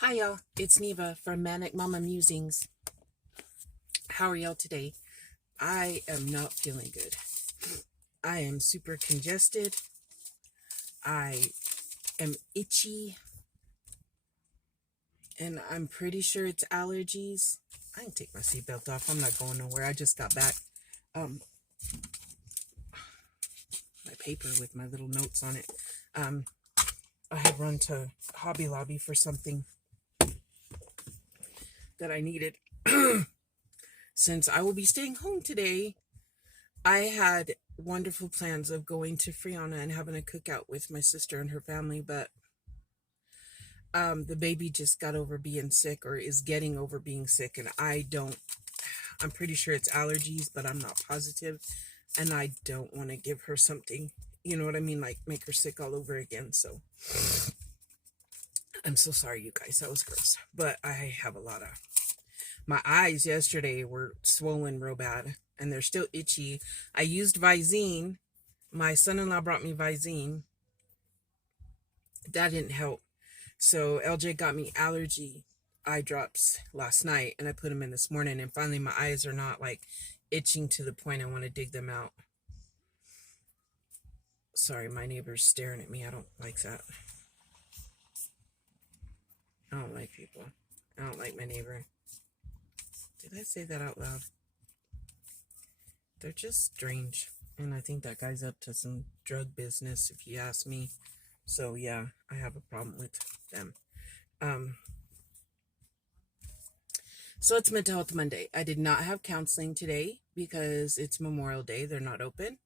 Hi y'all, it's Neva from Manic Musings. How are y'all today? I am not feeling good. I am super congested. I am itchy, and I'm pretty sure it's allergies. I can take my seatbelt off. I'm not going nowhere. I just got back. Um, my paper with my little notes on it. I had run to Hobby Lobby for something that I needed. Since I will be staying home today, I had wonderful plans of going to Friana and having a cookout with my sister and her family, but the baby just got over being sick, or is getting over being sick, and I'm pretty sure it's allergies, but I'm not positive, and I don't want to give her something, you know what I mean, like make her sick all over again. So I'm so sorry, you guys, that was gross, but I have my eyes yesterday were swollen real bad, and they're still itchy. I used Visine. My son-in-law brought me Visine. That didn't help. So LJ got me allergy eye drops last night, and I put them in this morning, and finally my eyes are not like itching to the point I want to dig them out. Sorry, my neighbor's staring at me. I don't like that. I don't like people. I don't like my neighbor. Did I say that out loud? They're just strange. And I think that guy's up to some drug business, if you ask me. So yeah, I have a problem with them. So it's Mental Health Monday. I did not have counseling today because it's Memorial Day. They're not open,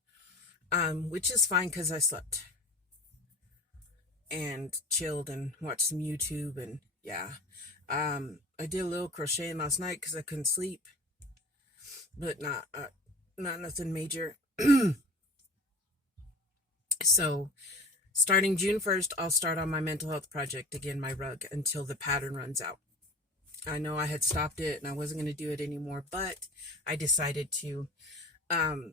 which is fine because I slept and chilled and watched some YouTube, and yeah. I did a little crocheting last night because I couldn't sleep, but not nothing major. So starting June 1st, I'll start on my mental health project again, my rug, until the pattern runs out. I know I had stopped it and I wasn't going to do it anymore, but I decided to. I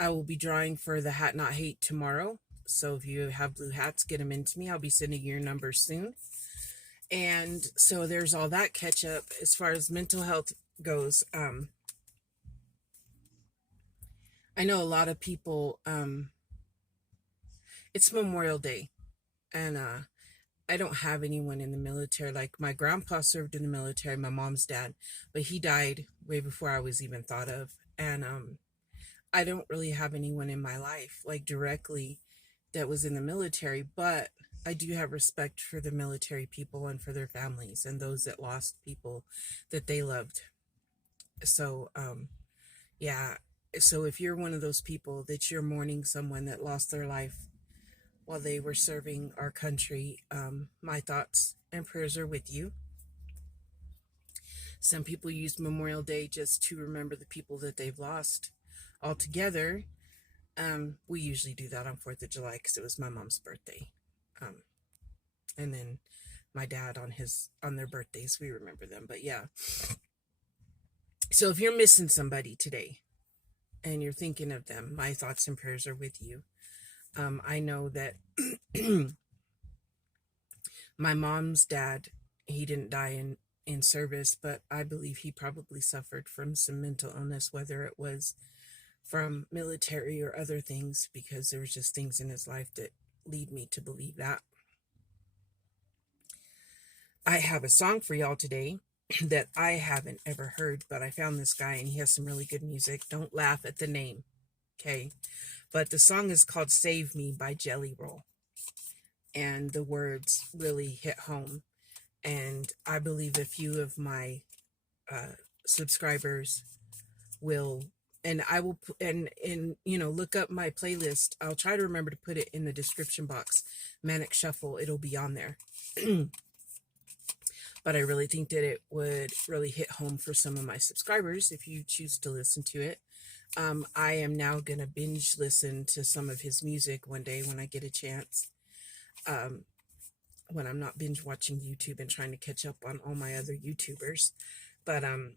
will be drawing for the Hat Not Hate tomorrow. So if you have blue hats, get them into me. I'll be sending your numbers soon. And so there's all that catch up. As far as mental health goes, I know a lot of people, it's Memorial Day, and I don't have anyone in the military. Like my grandpa served in the military, my mom's dad, but he died way before I was even thought of. And I don't really have anyone in my life, like directly, that was in the military, but I do have respect for the military people and for their families and those that lost people that they loved. So, yeah. So if you're one of those people that you're mourning someone that lost their life while they were serving our country, my thoughts and prayers are with you. Some people use Memorial Day just to remember the people that they've lost altogether. We usually do that on 4th of July because it was my mom's birthday. And then my dad on their birthdays, we remember them. But yeah. So if you're missing somebody today and you're thinking of them, my thoughts and prayers are with you. I know that my mom's dad, he didn't die in service, but I believe he probably suffered from some mental illness, whether it was from military or other things, because there was just things in his life that lead me to believe that. I have a song for y'all today that I haven't ever heard, but I found this guy and he has some really good music. Don't laugh at the name, okay? But the song is called Save Me by Jelly Roll. And the words really hit home. And I believe a few of my subscribers will, and I will, and look up my playlist. I'll try to remember to put it in the description box. Manic Shuffle, it'll be on there. But I really think that it would really hit home for some of my subscribers if you choose to listen to it. I am now going to binge listen to some of his music one day when I get a chance. When I'm not binge watching YouTube and trying to catch up on all my other YouTubers. But, and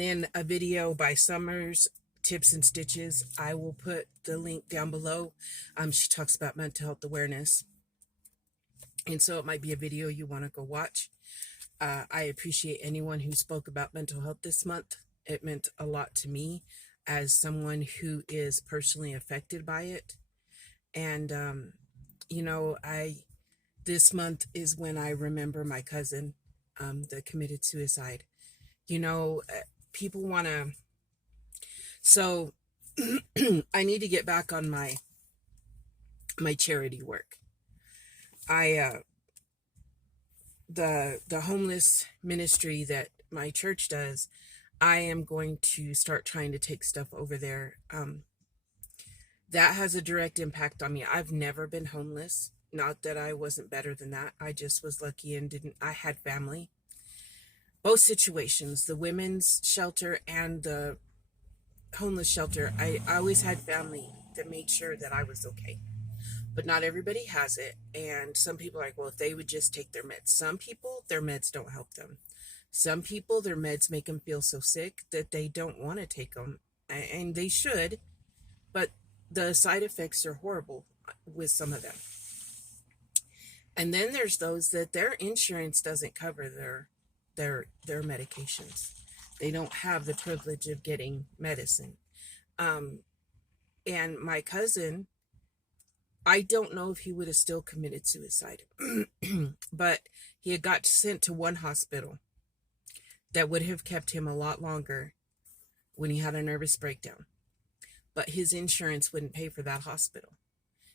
then a video by Summers, Tips and Stitches. I will put the link down below. She talks about mental health awareness. And so it might be a video you want to go watch. I appreciate anyone who spoke about mental health this month. It meant a lot to me as someone who is personally affected by it. And, you know, this month is when I remember my cousin that committed suicide. You know, people want to, so I need to get back on my charity work. The homeless ministry that my church does, I am going to start trying to take stuff over there. That has a direct impact on me. I've never been homeless. Not that I wasn't better than that. I just was lucky and I had family. Both situations, the women's shelter and the homeless shelter, I always had family that made sure that I was okay. But not everybody has it. And some people are like, well, if they would just take their meds. Some people, their meds don't help them. Some people, their meds make them feel so sick that they don't want to take them. And they should, but the side effects are horrible with some of them. And then there's those that their insurance doesn't cover their medications. They don't have the privilege of getting medicine. And my cousin, I don't know if he would have still committed suicide, but he had got sent to one hospital that would have kept him a lot longer when he had a nervous breakdown. But his insurance wouldn't pay for that hospital.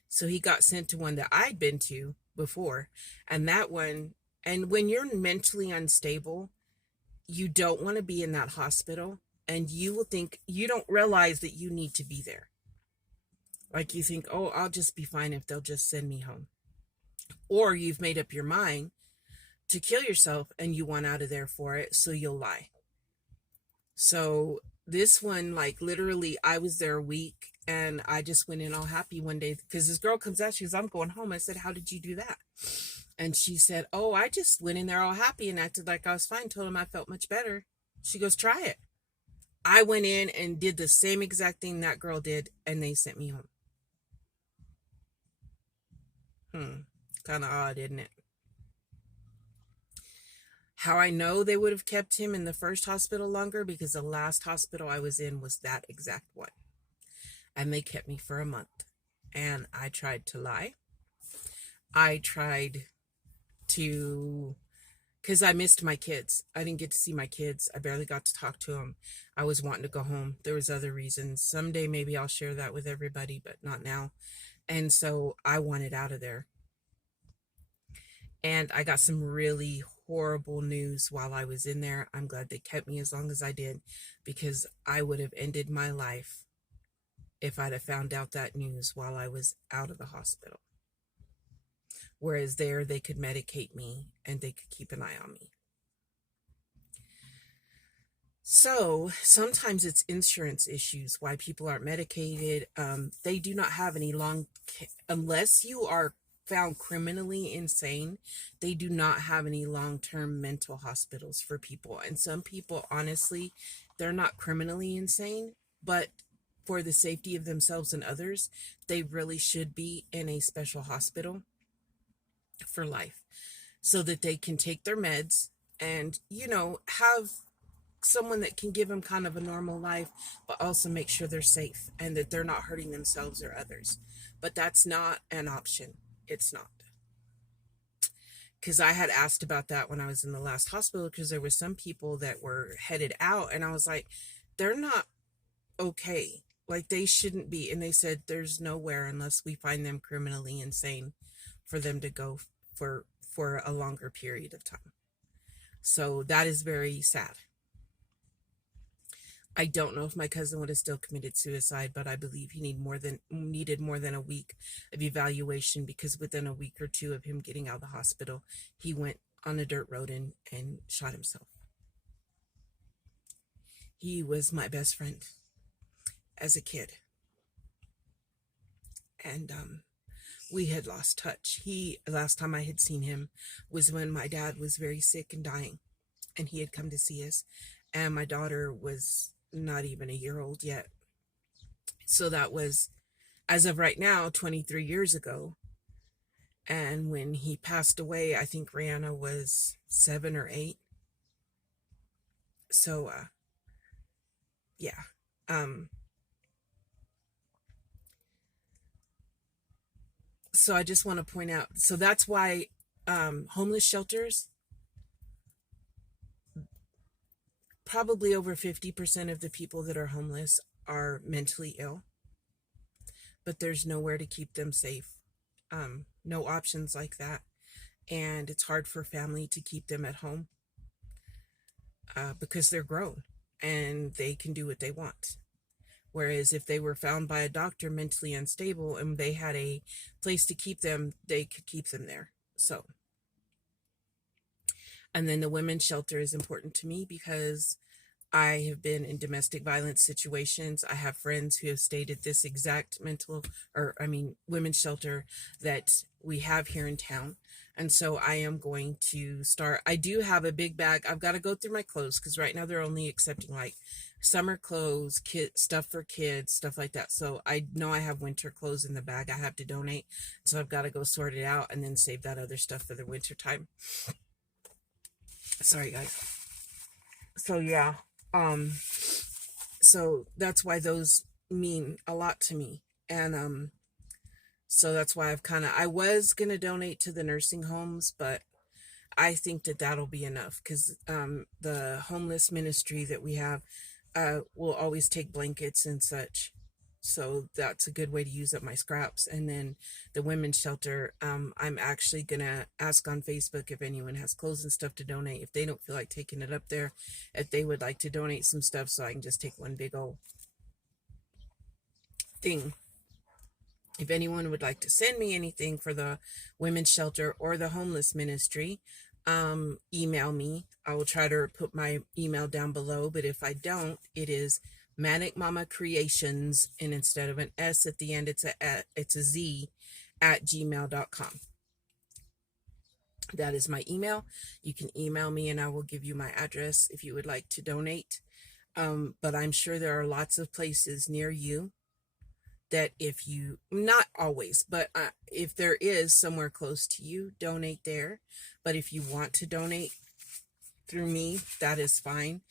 So he got sent to one that I'd been to before. And that one, and when you're mentally unstable, you don't want to be in that hospital. And you will think, you don't realize that you need to be there. Like you think, oh, I'll just be fine if they'll just send me home. Or you've made up your mind to kill yourself and you want out of there for it, so you'll lie. So this one, like literally, I was there a week and I just went in all happy one day because this girl comes out, she goes, I'm going home. I said, how did you do that? And she said, oh, I just went in there all happy and acted like I was fine, told him I felt much better. She goes, try it. I went in and did the same exact thing that girl did and they sent me home. Kind of odd, isn't it? How I know they would have kept him in the first hospital longer, because the last hospital I was in was that exact one. And they kept me for a month. And I tried to lie. I tried to, because I missed my kids. I didn't get to see my kids. I barely got to talk to them. I was wanting to go home. There was other reasons. Someday maybe I'll share that with everybody, but not now. And so I wanted out of there. And I got some really horrible news while I was in there. I'm glad they kept me as long as I did, because I would have ended my life if I'd have found out that news while I was out of the hospital. Whereas there, they could medicate me and they could keep an eye on me. So sometimes it's insurance issues why people aren't medicated. They do not have any unless you are found criminally insane, they do not have any long-term mental hospitals for people. And some people, honestly, they're not criminally insane, but for the safety of themselves and others, they really should be in a special hospital for life so that they can take their meds and, you know, have someone that can give them kind of a normal life, but also make sure they're safe and that they're not hurting themselves or others. But that's not an option. It's not. Because I had asked about that when I was in the last hospital, because there were some people that were headed out and I was like, they're not okay. Like they shouldn't be. And they said there's nowhere unless we find them criminally insane for them to go for a longer period of time. So that is very sad. I don't know if my cousin would have still committed suicide, but I believe he needed more than a week of evaluation, because within a week or two of him getting out of the hospital, he went on a dirt road and shot himself. He was my best friend as a kid. And we had lost touch. Last time I had seen him was when my dad was very sick and dying, and he had come to see us, and my daughter was not even a year old yet. So that was, as of right now, 23 years ago. And when he passed away, I think Rihanna was 7 or 8. So, yeah. So I just want to point out, so that's why homeless shelters, probably over 50% of the people that are homeless are mentally ill, but there's nowhere to keep them safe. No options like that. And it's hard for family to keep them at home because they're grown and they can do what they want. Whereas if they were found by a doctor mentally unstable and they had a place to keep them, they could keep them there. So, and then the women's shelter is important to me because I have been in domestic violence situations. I have friends who have stated this exact women's shelter that we have here in town. And so I am going to start. I do have a big bag. I've got to go through my clothes because right now they're only accepting like summer clothes, stuff for kids, stuff like that. So I know I have winter clothes in the bag I have to donate. So I've got to go sort it out and then save that other stuff for the winter time. Sorry, guys. So yeah. So that's why those mean a lot to me. And so that's why I was going to donate to the nursing homes, but I think that that'll be enough because the homeless ministry that we have will always take blankets and such. So that's a good way to use up my scraps. And then the women's shelter, I'm actually going to ask on Facebook if anyone has clothes and stuff to donate. If they don't feel like taking it up there, if they would like to donate some stuff so I can just take one big old thing. If anyone would like to send me anything for the women's shelter or the homeless ministry, email me. I will try to put my email down below, but if I don't, it is manicmamacreationz, and instead of an S at the end, it's a Z at gmail.com. That is my email. You can email me and I will give you my address if you would like to donate. But I'm sure there are lots of places near you that if you, not always, but if there is somewhere close to you, donate there. But if you want to donate through me, that is fine.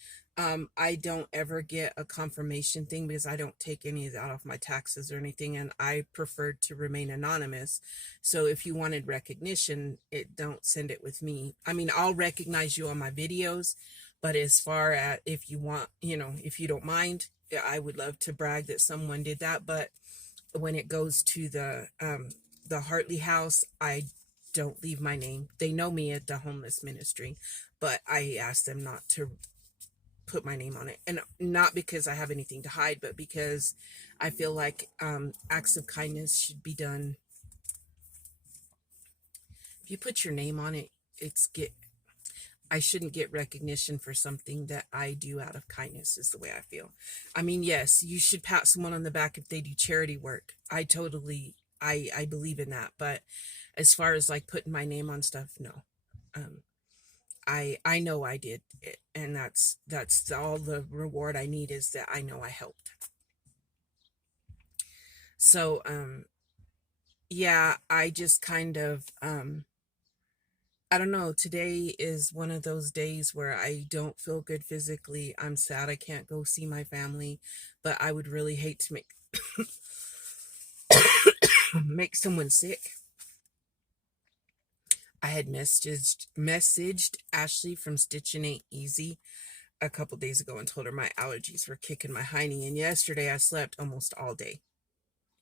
I don't ever get a confirmation thing because I don't take any of that off my taxes or anything, and I preferred to remain anonymous. So if you wanted recognition, don't send it with me. I mean, I'll recognize you on my videos, but as far as if you want, if you don't mind, I would love to brag that someone did that. But when it goes to the Hartley House, I don't leave my name. They know me at the homeless ministry, but I ask them not to put my name on it. And not because I have anything to hide, but because I feel like acts of kindness should be done. If you put your name on it, I shouldn't get recognition for something that I do out of kindness, is the way I feel. I mean, yes, you should pat someone on the back if they do charity work. I believe in that. But as far as like putting my name on stuff, no. I know I did it, and that's all the reward I need is that I know I helped. So yeah, I just kind of I don't know, today is one of those days where I don't feel good physically. I'm sad I can't go see my family, but I would really hate to make someone sick. I had messaged Ashley from Stitchin Ain't Easy a couple days ago and told her my allergies were kicking my hiney. And yesterday I slept almost all day.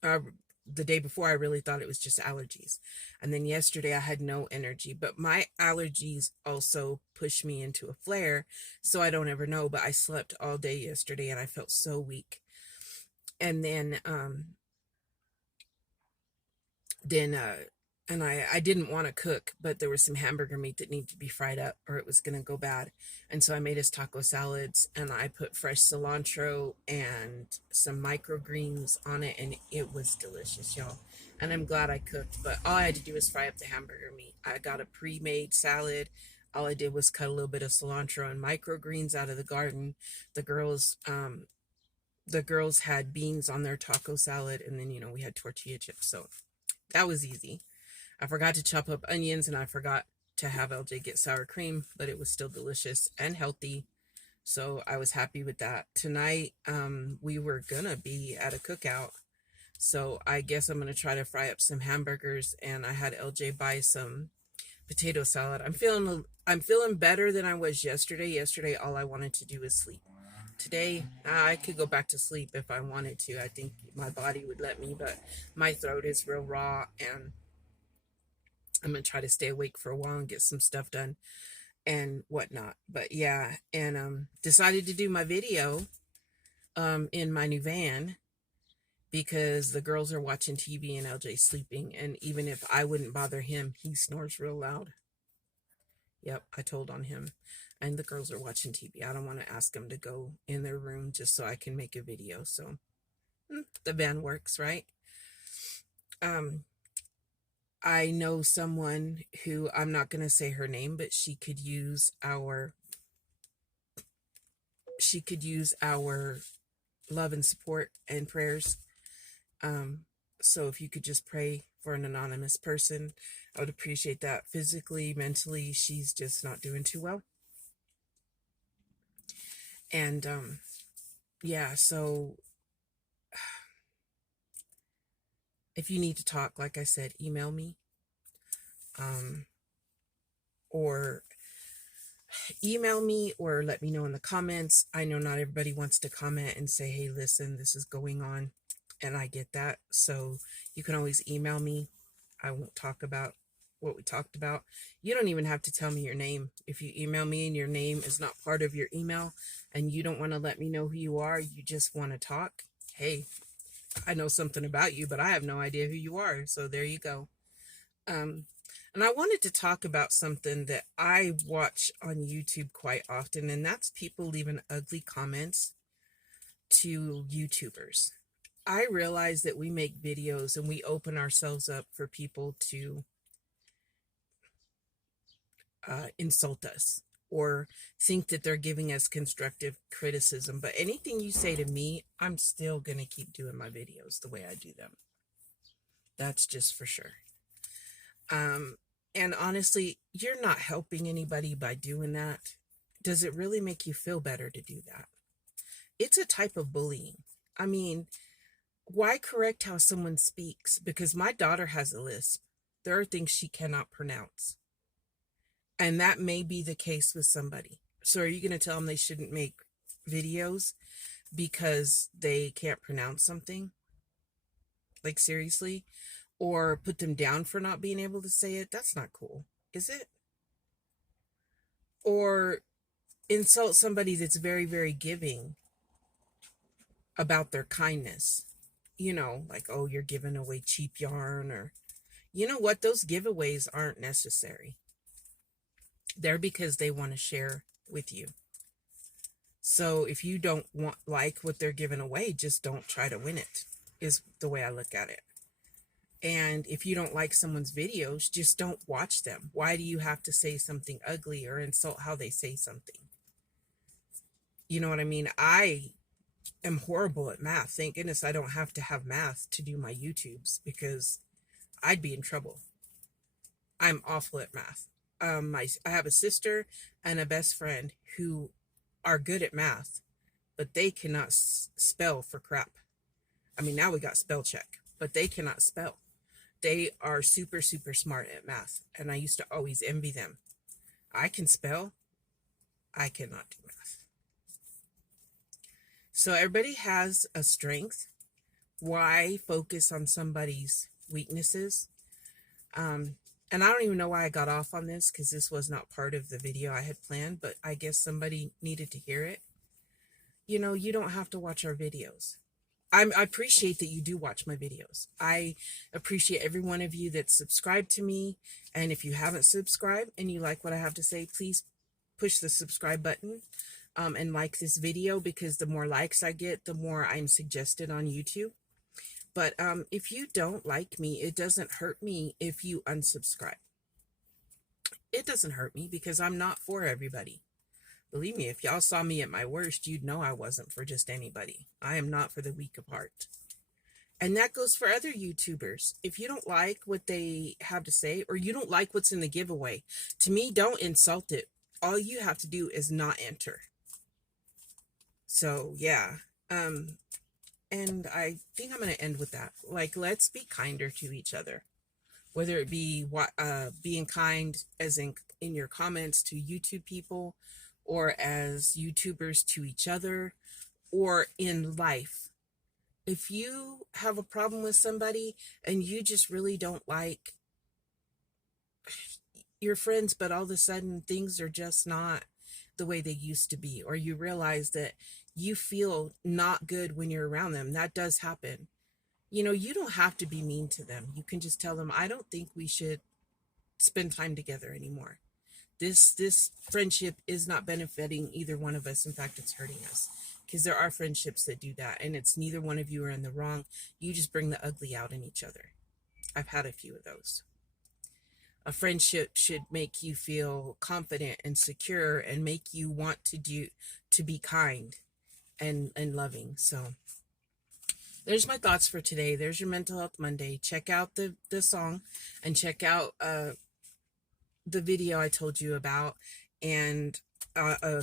The day before I really thought it was just allergies. And then yesterday I had no energy. But my allergies also pushed me into a flare. So I don't ever know. But I slept all day yesterday and I felt so weak. And then and I didn't want to cook, but there was some hamburger meat that needed to be fried up or it was going to go bad. And so I made us taco salads and I put fresh cilantro and some microgreens on it, and it was delicious, y'all. And I'm glad I cooked, but all I had to do was fry up the hamburger meat. I got a pre-made salad. All I did was cut a little bit of cilantro and microgreens out of the garden. The girls had beans on their taco salad, and then we had tortilla chips, so that was easy. I forgot to chop up onions, and I forgot to have LJ get sour cream, but it was still delicious and healthy. So I was happy with that. Tonight, we were gonna be at a cookout. So I guess I'm gonna try to fry up some hamburgers, and I had LJ buy some potato salad. I'm feeling better than I was yesterday. Yesterday all I wanted to do was sleep. Today I could go back to sleep if I wanted to. I think my body would let me, but my throat is real raw, and I'm gonna try to stay awake for a while and get some stuff done and whatnot. But yeah, and decided to do my video in my new van because the girls are watching TV and LJ's sleeping, and even if I wouldn't bother him, he snores real loud. Yep, I told on him. And the girls are watching TV. I don't want to ask them to go in their room just so I can make a video. So the van works, right? I know someone who, I'm not going to say her name, but she could use our love and support and prayers. So if you could just pray for an anonymous person, I would appreciate that. Physically, mentally, she's just not doing too well. And yeah, so if you need to talk, like I said, email me. Or email me or let me know in the comments. I know not everybody wants to comment and say, hey, listen, this is going on. And I get that. So you can always email me. I won't talk about what we talked about. You don't even have to tell me your name. If you email me and your name is not part of your email and you don't want to let me know who you are, you just want to talk, hey, I know something about you, but I have no idea who you are. So there you go. And I wanted to talk about something that I watch on YouTube quite often, and that's people leaving ugly comments to YouTubers. I realize that we make videos and we open ourselves up for people to insult us or think that they're giving us constructive criticism. But anything you say to me, I'm still going to keep doing my videos the way I do them. That's just for sure. And honestly, you're not helping anybody by doing that. Does it really make you feel better to do that? It's a type of bullying. I mean, why correct how someone speaks? Because my daughter has a lisp. There are things she cannot pronounce. And that may be the case with somebody. So are you going to tell them they shouldn't make videos because they can't pronounce something? Like, seriously? Or put them down for not being able to say it? That's not cool, is it? Or insult somebody that's very, very giving about their kindness. You know, like, oh, you're giving away cheap yarn, or, you know what? Those giveaways aren't necessary. They're because they want to share with you. So if you don't like what they're giving away, just don't try to win it, is the way I look at it. And if you don't like someone's videos, just don't watch them. Why do you have to say something ugly or insult how they say something? You know what I mean? I am horrible at math. Thank goodness I don't have to have math to do my YouTubes, because I'd be in trouble. I'm awful at math. I have a sister and a best friend who are good at math, but they cannot spell for crap. I mean, now we got spell check, but they cannot spell. They are super, super smart at math, and I used to always envy them. I can spell. I cannot do math. So everybody has a strength. Why focus on somebody's weaknesses? And I don't even know why I got off on this, because this was not part of the video I had planned, but I guess somebody needed to hear it. You know, you don't have to watch our videos. I appreciate that you do watch my videos. I appreciate every one of you that's subscribed to me. And if you haven't subscribed and you like what I have to say, please push the subscribe button and like this video, because the more likes I get, the more I'm suggested on YouTube. But if you don't like me, it doesn't hurt me if you unsubscribe. It doesn't hurt me, because I'm not for everybody. Believe me, if y'all saw me at my worst, you'd know I wasn't for just anybody. I am not for the weak of heart. And that goes for other YouTubers. If you don't like what they have to say, or you don't like what's in the giveaway, to me, don't insult it. All you have to do is not enter. So yeah. And I think I'm going to end with that. Like, let's be kinder to each other, whether it be being kind as in your comments to YouTube people, or as YouTubers to each other, or in life. If you have a problem with somebody and you just really don't like your friends, but all of a sudden things are just not the way they used to be, or you realize that you feel not good when you're around them, that does happen. You know, you don't have to be mean to them. You can just tell them, I don't think we should spend time together anymore. This friendship is not benefiting either one of us. In fact, it's hurting us. Because there are friendships that do that, and it's neither one of you are in the wrong. You just bring the ugly out in each other. I've had a few of those. A friendship should make you feel confident and secure and make you want to be kind and loving. So there's my thoughts for today. There's your Mental Health Monday. Check out the song, and check out the video I told you about, and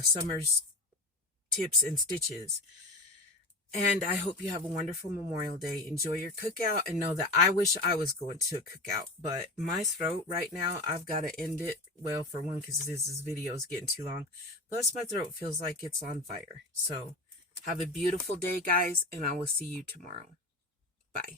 Summer's tips and stitches. And I hope you have a wonderful Memorial Day. Enjoy your cookout, and know that I wish I was going to a cookout, but my throat right now, I've got to end it. Well, for one, because this video is getting too long. Plus, my throat feels like it's on fire. So have a beautiful day, guys, and I will see you tomorrow. Bye.